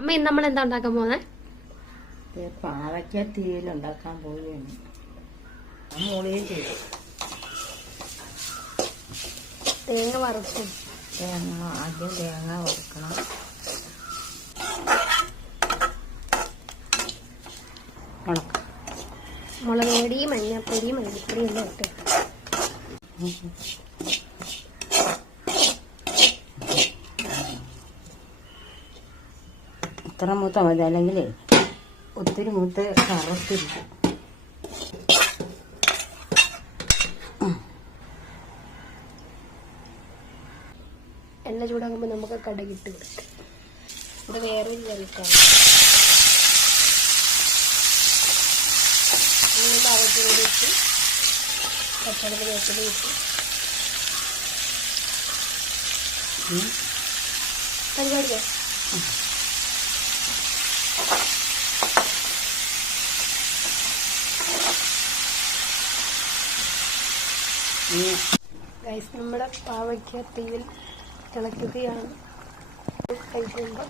അമ്മ ഇന്ന് നമ്മൾ എന്താ ഉണ്ടാക്കാൻ പോകുന്നത്? പാവയ്ക്ക തീയിലുണ്ടാക്കാൻ പോവുകയാണ്. മുളയും ചെയ്തു. തേങ്ങ വറുക്കും. ആദ്യം തേങ്ങ വറുക്കണം. മുളക് പൊടി, മഞ്ഞപ്പൊടി, മല്ലിപ്പൊടി എല്ലാം ഇട്ട് ഇത്ര മൂത്ത മതി, അല്ലെങ്കിൽ ഒത്തിരി മൂത്ത് കറുത്തിരിക്കും. എണ്ണ ചൂടാകുമ്പോൾ നമുക്ക് കടുകിട്ട് കൊടുക്കാം. ഇത് വേറൊരു കറിക്കാണ്. പാവയ്ക്കൂടി ഇട്ട് പച്ചമുളക് വേപ്പില ഇട്ട് പരിപാടിയോ ഗൈസ്, നമ്മുടെ പാവയ്ക്ക തീയിൽ തിളയ്ക്കുകയാണ്. കഴിക്കുമ്പോൾ